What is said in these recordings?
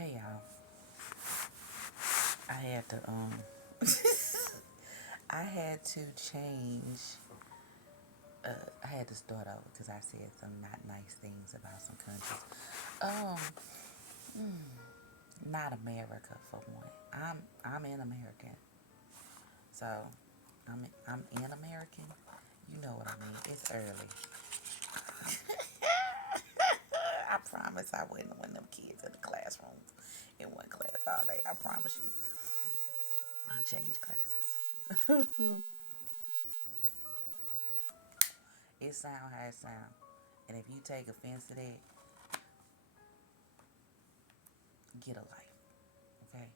Hey y'all, I had to I had to change. I had to start over because I said some not nice things about some countries. Um, not America for one. I'm an American, so I'm an American. You know what I mean? It's early. I promise I wasn't one of them kids in the classroom in one class all day. I promise you. I changed classes. It sound how it sound. And if you take offense to that, get a life. Okay?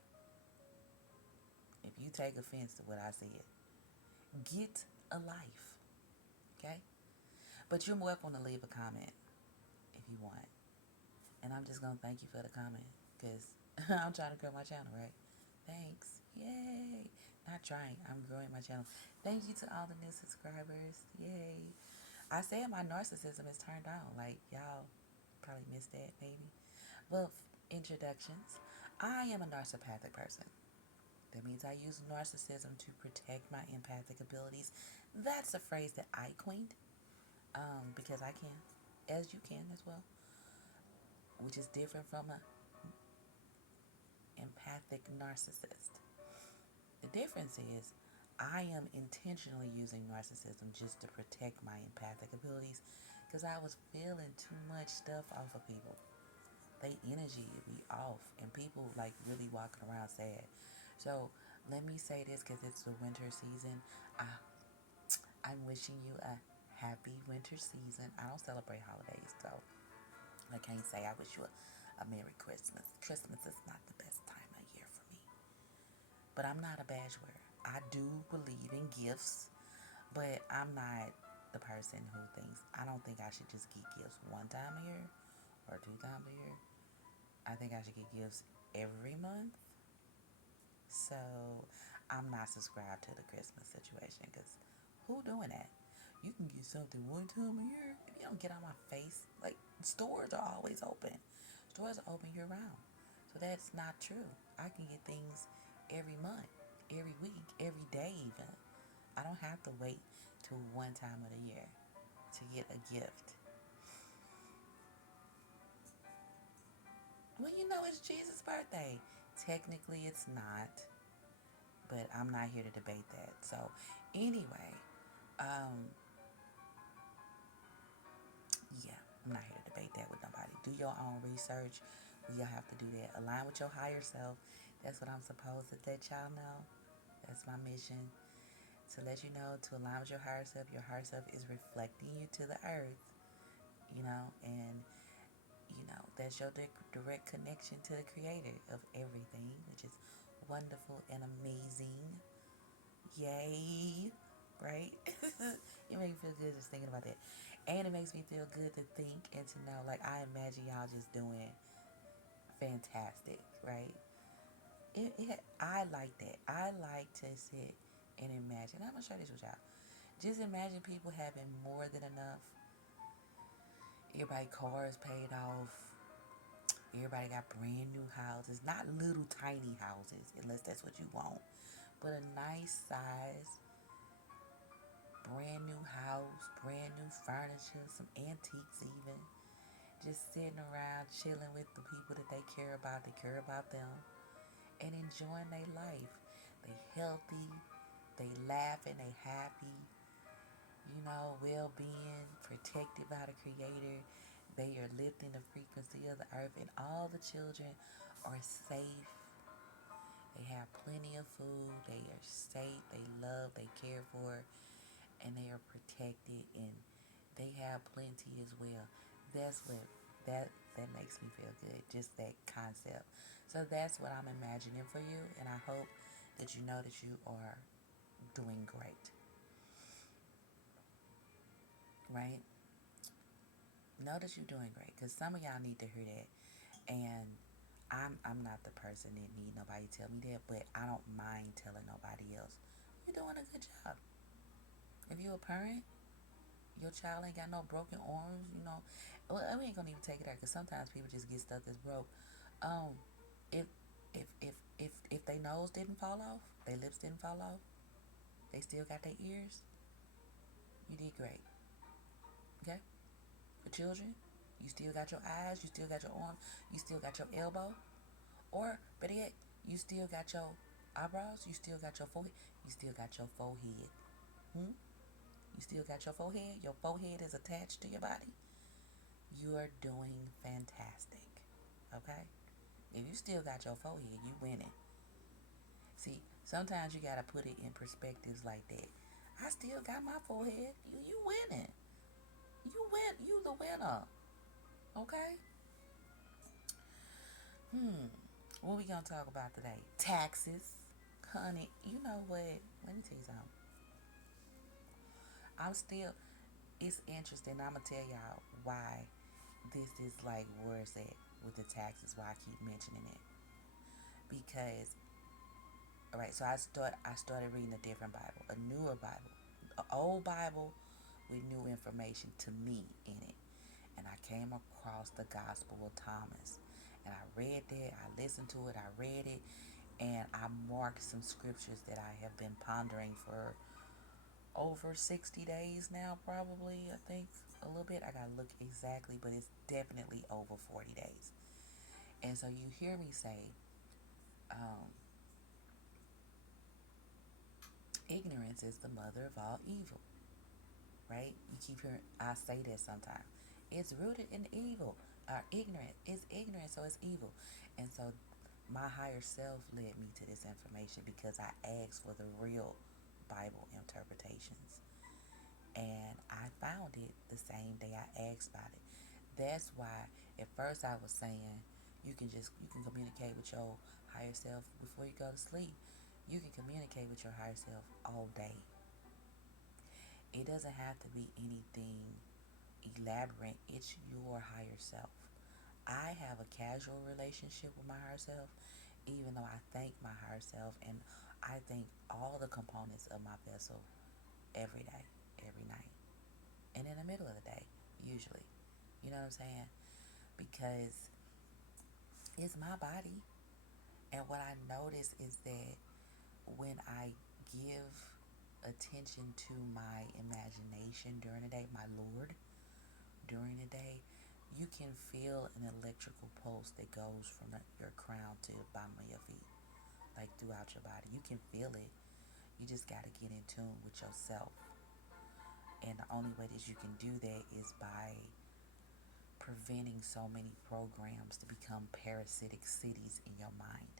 If you take offense to what I said, get a life. Okay? But you're welcome to leave a comment if you want. And I'm just going to thank you for the comment because I'm trying to grow my channel, right? Thanks. Yay. Not trying. I'm growing my channel. Thank you to all the new subscribers. Yay. I said my narcissism is turned on. Like, y'all probably missed that, maybe. Well, introductions. I am a narcissistic person. That means I use narcissism to protect my empathic abilities. That's a phrase that I coined because I can, as you can as well, which is different from a empathic narcissist. The difference is I am intentionally using narcissism just to protect my empathic abilities because I was feeling too much stuff off of people. They energy be off and people like really walking around sad. So let me say this because it's the winter season. I'm wishing you a happy winter season. I don't celebrate holidays, so I can't say I wish you a Merry Christmas. Christmas is not the best time of year for me. But I'm not a badge wearer. I do believe in gifts, but I'm not the person who thinks, I don't think I should just get gifts one time a year or two times a year. I think I should get gifts every month. So I'm not subscribed to the Christmas situation because who doing that? You can get something one time a year. If you don't get on my face, like stores are always open. Stores are open year round. So that's not true. I can get things every month, every week, every day even. I don't have to wait till one time of the year to get a gift. Well, you know it's Jesus' birthday. Technically it's not, but I'm not here to debate that. So anyway, um, yeah, I'm not here to debate that with nobody. Do your own research. You'll have to do that. Align with your higher self. That's what I'm supposed to let y'all know. That's my mission. To let you know, to align with your higher self. Your higher self is reflecting you to the earth, and that's your direct connection to the creator of everything, which is wonderful and amazing. Yay, right? It makes me feel good just thinking about that. And it makes me feel good to think and to know, like, I imagine y'all just doing fantastic, right? I like that. I like to sit and imagine. I'm going to share this with y'all. Just imagine people having more than enough. Everybody cars paid off. Everybody got brand new houses. Not little tiny houses, unless that's what you want. But a nice size, brand new house, brand new furniture, some antiques even. Just sitting around chilling with the people that they care about, them, and enjoying their life. They healthy, they laughing, they happy, well-being, protected by the Creator. They are lifting the frequency of the earth, and all the children are safe. They have plenty of food. They are safe. They love. They care for, and they are protected, and they have plenty as well. That's what that makes me feel good. Just that concept. So that's what I'm imagining for you, and I hope that you know that you are doing great. Right? Know that you're doing great, because some of y'all need to hear that. And I'm not the person that need nobody tell me that, but I don't mind telling nobody else. You're doing a good job. If you're a parent, your child ain't got no broken arms, Well, we ain't gonna even take it out because sometimes people just get stuff that's broke. Um, if if their nose didn't fall off, their lips didn't fall off, they still got their ears, you did great. Okay? For children, you still got your eyes, you still got your arm, you still got your elbow, or better yet, you still got your eyebrows, you still got your forehead, you still got your forehead. Hmm? You still got your forehead, your forehead is attached to your body. You are doing fantastic. Okay? If you still got your forehead, you winning. See, sometimes you gotta put it in perspectives like that. I still got my forehead. You winning. You win. You the winner. Okay. What we gonna talk about today? Taxes, honey. You know what? Let me tell you something. I'm still. It's interesting. I'm gonna tell y'all why this is like where it's at with the taxes. Why I keep mentioning it because all right. So I started reading a different Bible, a newer Bible, an old Bible with new information to me in it. And I came across the Gospel of Thomas. And I read that, I listened to it, I read it, and I marked some scriptures that I have been pondering for over 60 days now, probably. I think a little bit. I gotta look exactly, but it's definitely over 40 days. And so you hear me say, um, ignorance is the mother of all evil, right? You keep hearing, I say that sometimes. It's rooted in evil. Ignorant. It's ignorant, so it's evil. And so my higher self led me to this information because I asked for the real Bible interpretations. And I found it the same day I asked about it. That's why at first I was saying you can communicate with your higher self before you go to sleep. You can communicate with your higher self all day. It doesn't have to be anything elaborate. It's your higher self. I have a casual relationship with my higher self, even though I thank my higher self and I thank all the components of my vessel every day, every night, and in the middle of the day, usually. You know what I'm saying? Because it's my body. And what I notice is that when I give attention to my imagination during the day, my Lord, during the day, you can feel an electrical pulse that goes from your crown to the bottom of your feet, like throughout your body. You can feel it. You just got to get in tune with yourself. And the only way that you can do that is by preventing so many programs to become parasitic cities in your mind.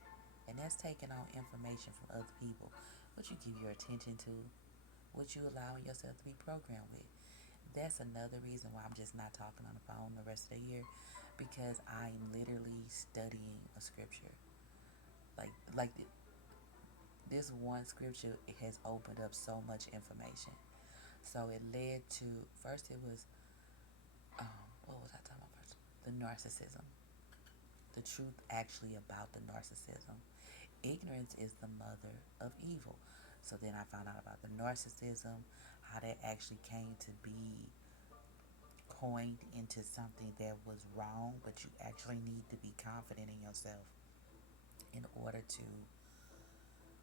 And that's taking on information from other people. What you give your attention to, what you allowing yourself to be programmed with. That's another reason why I'm just not talking on the phone the rest of the year because I'm literally studying a scripture. Like this one scripture it has opened up so much information. So it led to first it was what was I talking about first? The narcissism. The truth actually about the narcissism. Ignorance is the mother of evil. So then I found out about the narcissism, how that actually came to be coined into something that was wrong, but you actually need to be confident in yourself in order to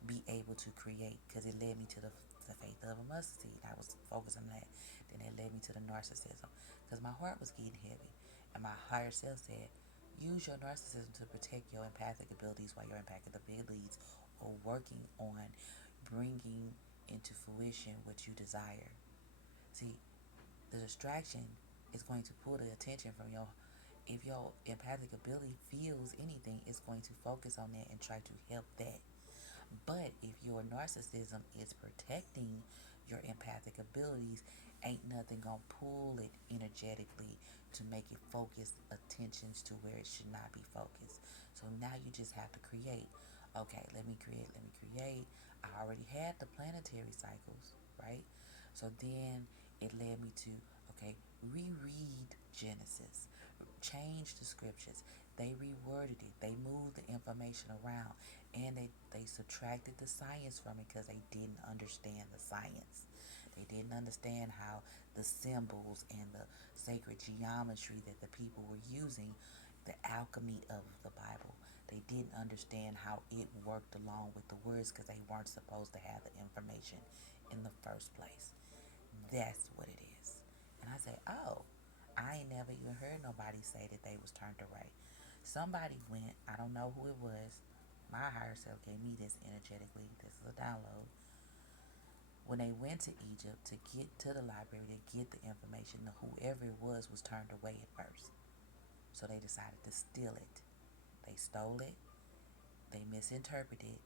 be able to create. Because it led me to the faith of a mustard seed. I was focused on that. Then it led me to the narcissism because my heart was getting heavy, and my higher self said, use your narcissism to protect your empathic abilities while your empathic abilities are working on bringing into fruition what you desire. See, the distraction is going to pull the attention from your if your empathic ability feels anything, it's going to focus on that and try to help that. But if your narcissism is protecting your empathic abilities, ain't nothing gonna pull it energetically to make it focus attentions to where it should not be focused. So now you just have to create. Okay, let me create, let me create. I already had the planetary cycles, right? So then it led me to, okay, reread Genesis, change the scriptures. They reworded it, they moved the information around, and they subtracted the science from it because they didn't understand the science. They didn't understand how the symbols and the sacred geometry that the people were using, the alchemy of the Bible. They didn't understand how it worked along with the words because they weren't supposed to have the information in the first place. That's what it is. And I say, oh, I ain't never even heard nobody say that they was turned away. Somebody went, I don't know who it was. My higher self gave me this energetically. This is a download. When they went to Egypt to get to the library to get the information, whoever it was turned away at first. So they decided to steal it. They stole it. They misinterpreted it.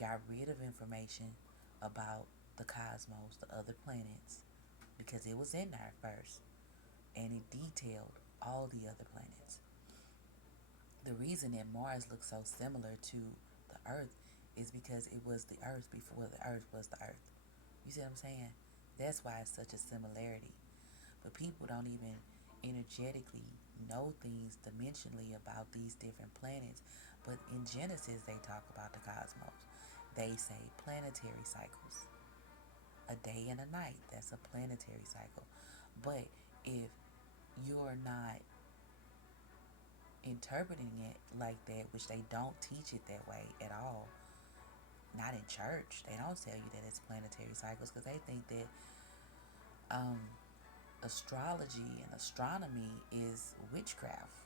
Got rid of information about the cosmos, the other planets, because it was in there first. And it detailed all the other planets. The reason that Mars looks so similar to the Earth is because it was the Earth before the Earth was the Earth. You see what I'm saying? That's why it's such a similarity. But people don't even energetically know things dimensionally about these different planets. But in Genesis, they talk about the cosmos. They say planetary cycles. A day and a night, that's a planetary cycle. But if you're not interpreting it like that, which they don't teach it that way at all, not in church, they don't tell you that it's planetary cycles because they think that astrology and astronomy is witchcraft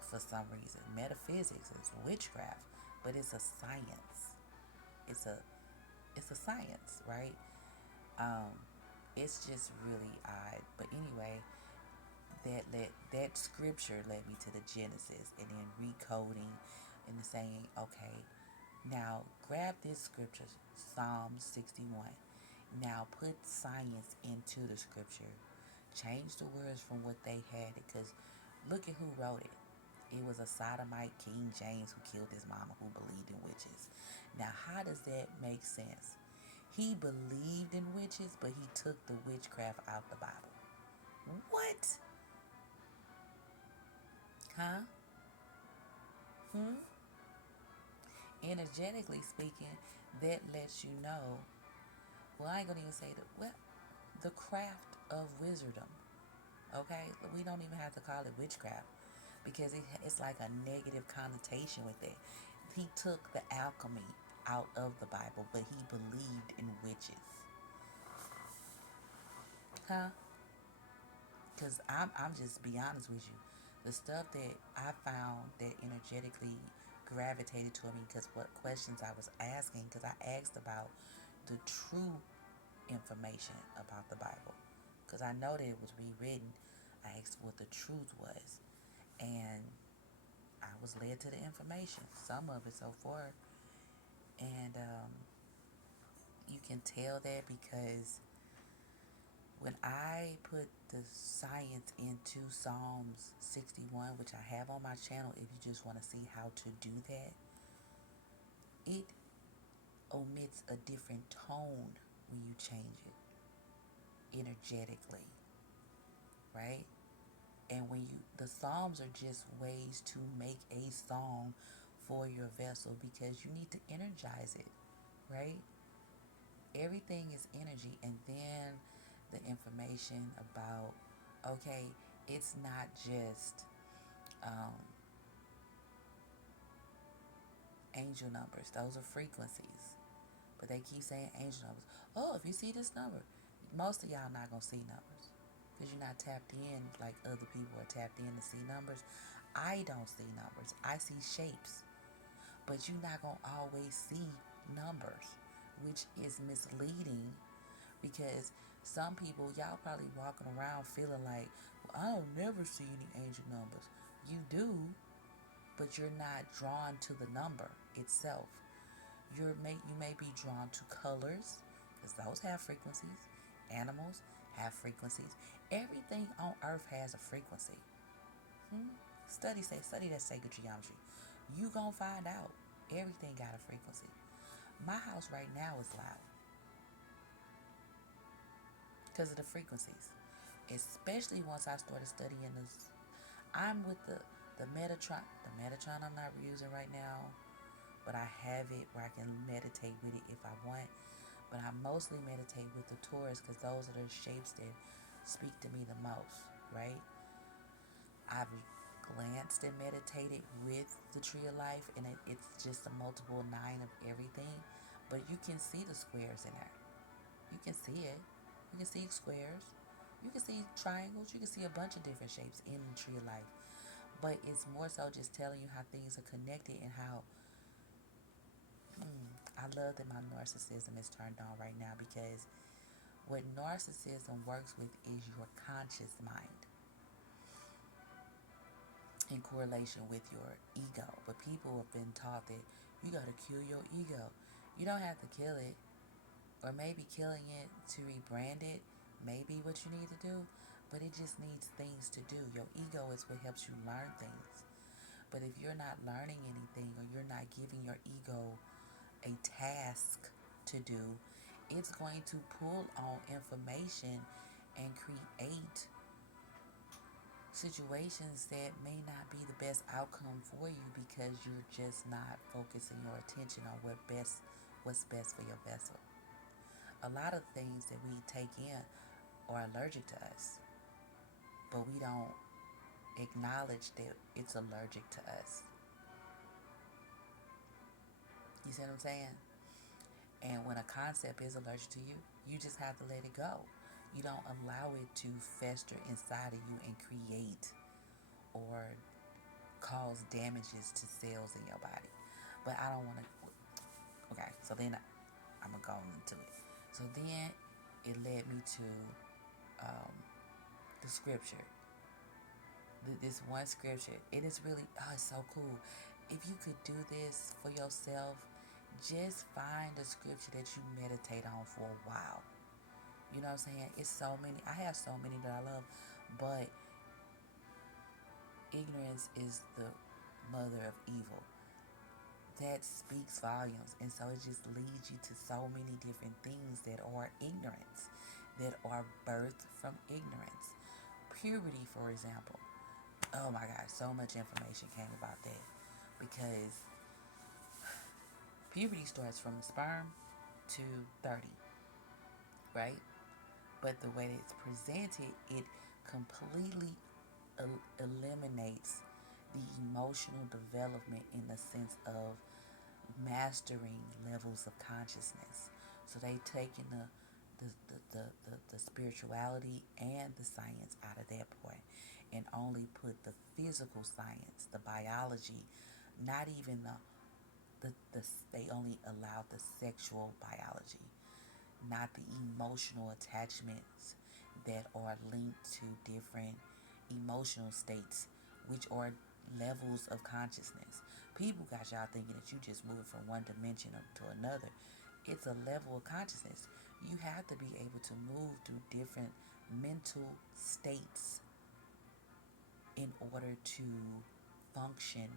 for some reason. Metaphysics is witchcraft, but it's a science. It's a science, right? It's just really odd. But anyway, that scripture led me to the Genesis and then recoding and saying, okay, now grab this scripture, Psalm 61. Now put science into the scripture. Change the words from what they had because look at who wrote it. It was a sodomite King James who killed his mama who believed in witches. Now how does that make sense? He believed in witches, but he took the witchcraft out the Bible. What? Huh? Energetically speaking, that lets you know. Well, I ain't gonna even say the craft of wizardom. Okay, we don't even have to call it witchcraft because it's like a negative connotation with it. He took the alchemy out of the Bible, but he believed in witches. Huh? Because I'm just be honest with you. The stuff that I found that energetically gravitated to me because what questions I was asking, because I asked about the true information about the Bible. Because I know that it was rewritten. I asked what the truth was. And I was led to the information. Some of it so far. And you can tell that because when I put the science into Psalms 61, which I have on my channel if you just want to see how to do that, it omits a different tone when you change it energetically, right? And the Psalms are just ways to make a song for your vessel because you need to energize it, right? Everything is energy, and then the information about, okay, it's not just angel numbers, those are frequencies, but they keep saying angel numbers. Oh, if you see this number, most of y'all not gonna see numbers because you're not tapped in like other people are tapped in to see numbers. I don't see numbers, I see shapes, but you're not gonna always see numbers, which is misleading because some people, y'all probably walking around feeling like, well, I don't never see any angel numbers. You do, but you're not drawn to the number itself. You may be drawn to colors because those have frequencies. Animals have frequencies. Everything on earth has a frequency. Study that sacred geometry. You gonna find out everything got a frequency. My house right now is loud because of the frequencies. Especially once I started studying this. I'm with the Metatron. The Metatron I'm not using right now, but I have it where I can meditate with it if I want. But I mostly meditate with the Taurus because those are the shapes that speak to me the most, right? I've glanced and meditated with the tree of life, and it's just a multiple nine of everything, but you can see the squares in there. You can see it. You can see squares. You can see triangles. You can see a bunch of different shapes in the tree of life. But it's more so just telling you how things are connected and how I love that my narcissism is turned on right now, because what narcissism works with is your conscious mind in correlation with your ego. But people have been taught that you got to kill your ego. You don't have to kill it, or maybe killing it to rebrand it may be what you need to do, but it just needs things to do. Your ego is what helps you learn things. But if you're not learning anything, or you're not giving your ego a task to do, it's going to pull on information and create situations that may not be the best outcome for you, because you're just not focusing your attention on what's best for your vessel. A lot of things that we take in are allergic to us, but we don't acknowledge that it's allergic to us. You see what I'm saying? And when a concept is allergic to you, you just have to let it go. You don't allow it to fester inside of you and create or cause damages to cells in your body. But I don't want to. Okay, so then I'm going to go into it. So then it led me to the scripture. This one scripture. It is really, it's so cool. If you could do this for yourself, just find a scripture that you meditate on for a while. You know what I'm saying? It's so many. I have so many that I love, but ignorance is the mother of evil. That speaks volumes, and so it just leads you to so many different things that are ignorance, that are birthed from ignorance. Puberty, for example. Oh my God, so much information came about that, because puberty starts from sperm to 30, right? But the way that it's presented, it completely eliminates the emotional development in the sense of mastering levels of consciousness. So they taken the spirituality and the science out of that point, and only put the physical science, the biology, not even they only allowed the sexual biology, not the emotional attachments that are linked to different emotional states, which are levels of consciousness. People got y'all thinking that you just moving from one dimension to another. It's a level of consciousness. You have to be able to move through different mental states in order to function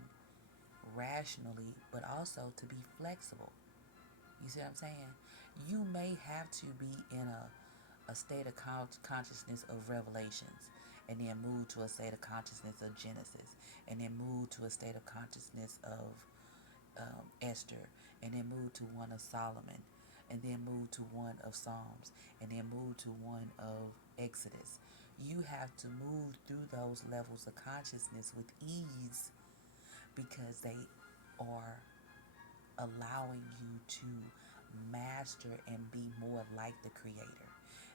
rationally, but also to be flexible. You see what I'm saying? You may have to be in a state of consciousness of Revelations, and then move to a state of consciousness of Genesis, and then move to a state of consciousness of Esther, and then move to one of Solomon, and then move to one of Psalms, and then move to one of Exodus. You have to move through those levels of consciousness with ease, because they are allowing you to master and be more like the Creator.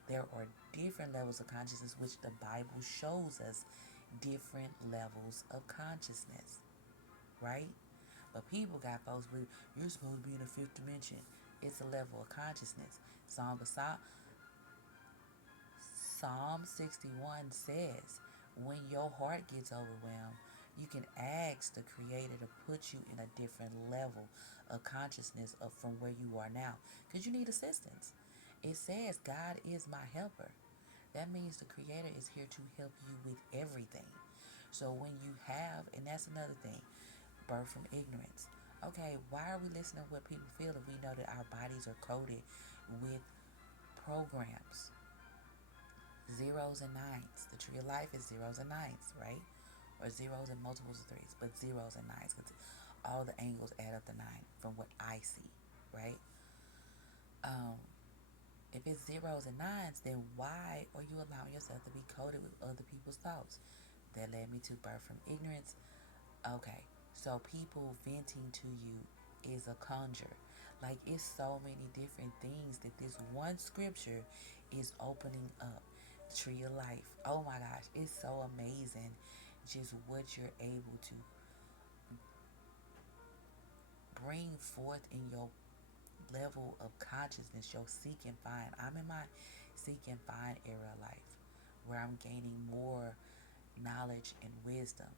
There are different levels of consciousness, which the Bible shows us different levels of consciousness, right? But people got folks with, you're supposed to be in the fifth dimension. It's a level of consciousness. Psalm 61 says, when your heart gets overwhelmed, you can ask the Creator to put you in a different level of consciousness from where you are now, because you need assistance. It says, God is my helper. That means the Creator is here to help you with everything. So when you have, and that's another thing, birth from ignorance. Okay, why are we listening to what people feel if we know that our bodies are coded with programs? Zeros and nines. The tree of life is zeros and nines, right? Or zeros and multiples of threes, but zeros and nines, because all the angles add up to 9 from what I see, right? If it's zeros and nines, then why are you allowing yourself to be coded with other people's thoughts? That led me to birth from ignorance. Okay, so people venting to you is a conjure. Like, it's so many different things that this one scripture is opening up. Tree of life. Oh my gosh, it's so amazing just what you're able to bring forth in your level of consciousness, your seek and find. I'm in my seek and find era of life where I'm gaining more knowledge and wisdom.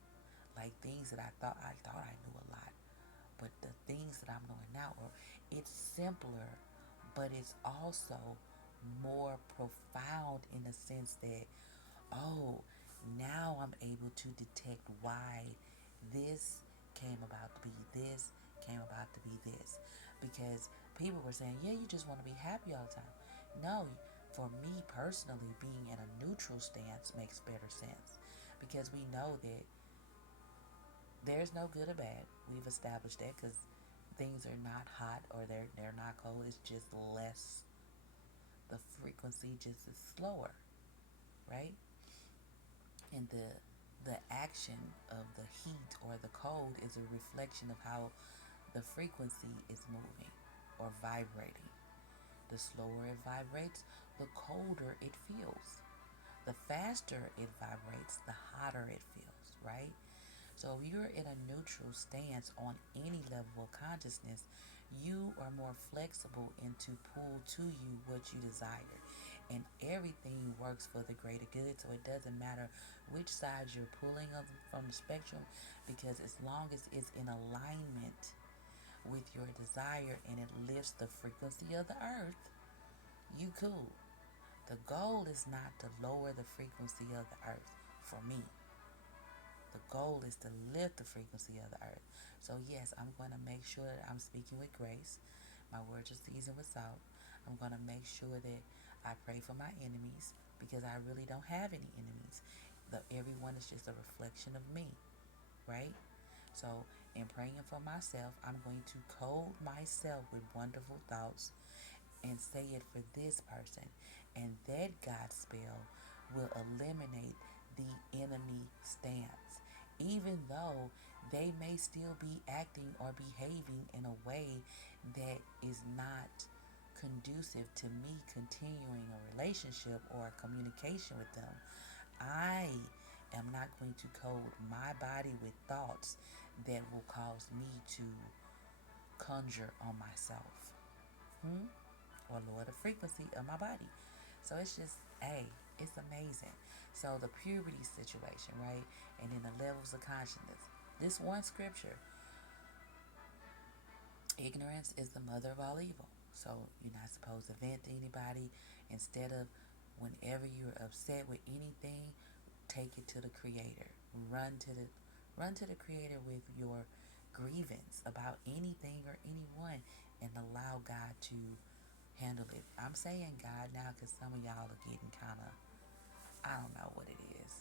Like things that I thought I knew a lot. But the things that I'm knowing now are it's simpler, but it's also more profound in the sense that, oh, now I'm able to detect why this came about to be this, came about to be this. Because people were saying, yeah, you just want to be happy all the time. No, for me personally, being in a neutral stance makes better sense. Because we know that there's no good or bad. We've established that because things are not hot or they're not cold. It's just less. The frequency just is slower, right? And the action of the heat or the cold is a reflection of how the frequency is moving or vibrating. The slower it vibrates, the colder it feels. The faster it vibrates, the hotter it feels, right? So if you're in a neutral stance on any level of consciousness, you are more flexible and to pull to you what you desire. And everything works for the greater good. So it doesn't matter which side you're pulling from the spectrum, because as long as it's in alignment with your desire and it lifts the frequency of the earth, you cool. The goal is not to lower the frequency of the earth for me. The goal is to lift the frequency of the earth. So, yes, I'm going to make sure that I'm speaking with grace. My words are seasoned with salt. I'm going to make sure that I pray for my enemies because I really don't have any enemies. Everyone is just a reflection of me, right? So, in praying for myself, I'm going to code myself with wonderful thoughts and say it for this person. And that God spell will eliminate the enemy stance. Even though they may still be acting or behaving in a way that is not conducive to me continuing a relationship or a communication with them, I am not going to code my body with thoughts that will cause me to conjure on myself. Or lower the frequency of my body. So it's just, hey, it's amazing. So the puberty situation, right? And then the levels of consciousness. This one scripture, ignorance is the mother of all evil. So you're not supposed to vent to anybody. Instead of whenever you're upset with anything, take it to the creator. Run to the run to the creator with your grievance about anything or anyone and allow God to handle it. I'm saying God now because some of y'all are getting kind of, I don't know what it is.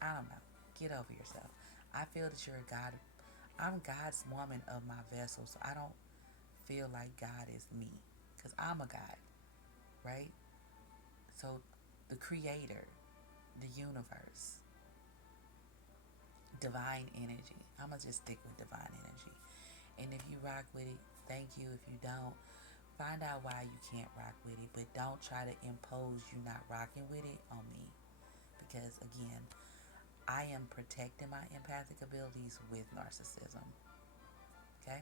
I don't know. Get over yourself. I feel that you're a God. I'm God's woman of my vessel, so I don't feel like God is me because I'm a God, right? So the creator, the universe, divine energy. I'm going to just stick with divine energy. And if you rock with it, thank you. If you don't, find out why you can't rock with it, but don't try to impose you not rocking with it on me. Because again, I am protecting my empathic abilities with narcissism. Okay?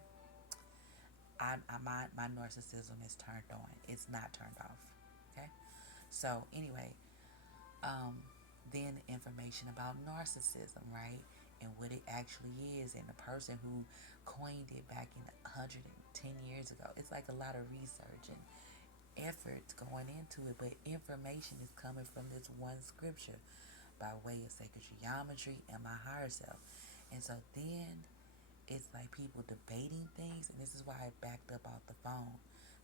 My narcissism is turned on. It's not turned off. Okay? So anyway, um, then information about narcissism, right? And what it actually is, and the person who coined it back in 110 years ago. It's like a lot of research and efforts going into it, but information is coming from this one scripture by way of sacred geometry and my higher self. And so then it's like people debating things, and this is why I backed up off the phone,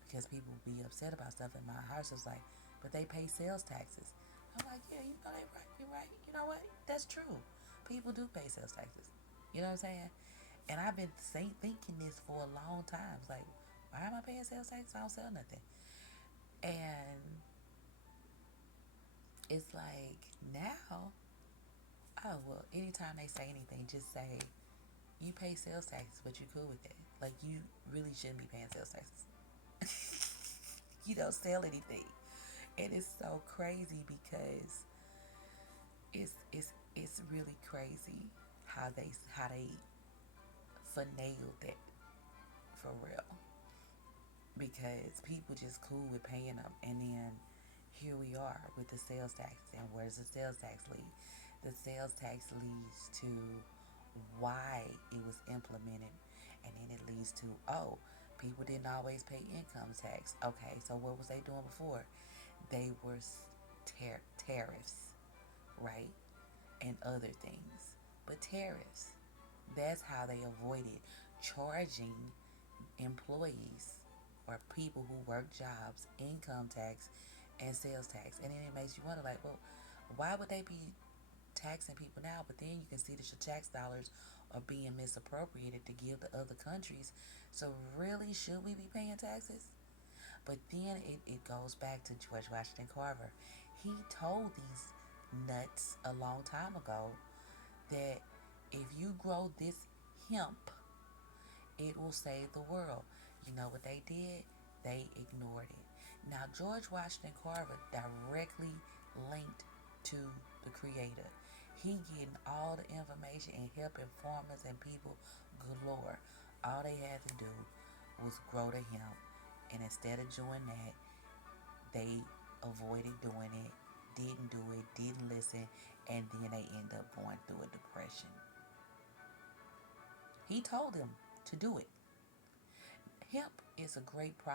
because people be upset about stuff, and my higher self's like, but they pay sales taxes. I'm like, yeah, you know they right, you're right. You know what? That's true. People do pay sales taxes. You know what I'm saying? And I've been thinking this for a long time. It's like, why am I paying sales tax? I don't sell nothing. And It's like now, oh, well, anytime they say anything, just say, you pay sales taxes, but you're cool with that. Like, you really shouldn't be paying sales taxes. You don't sell anything. And it's so crazy because it's really crazy how they finagled that for real. Because people just cool with paying them, and then here we are with the sales tax. And where does the sales tax lead? The sales tax leads to why it was implemented, and then it leads to, oh, people didn't always pay income tax. Okay, so what was they doing before? They were tariffs, right? And other things. But tariffs, that's how they avoided charging employees or people who work jobs income tax and sales tax. And then it makes you wonder, like, well, why would they be taxing people now? But then you can see that your tax dollars are being misappropriated to give to other countries. So really, should we be paying taxes? But then it goes back to George Washington Carver. He told these nuts a long time ago that if you grow this hemp, it will save the world. You know what they did? They ignored it. Now, George Washington Carver directly linked to the Creator. He getting all the information and helping farmers and people galore. All they had to do was grow the hemp, and instead of doing that, they avoided doing it, didn't do it, didn't listen, and then they end up going through a depression. He told them to do it. Hemp is a great product.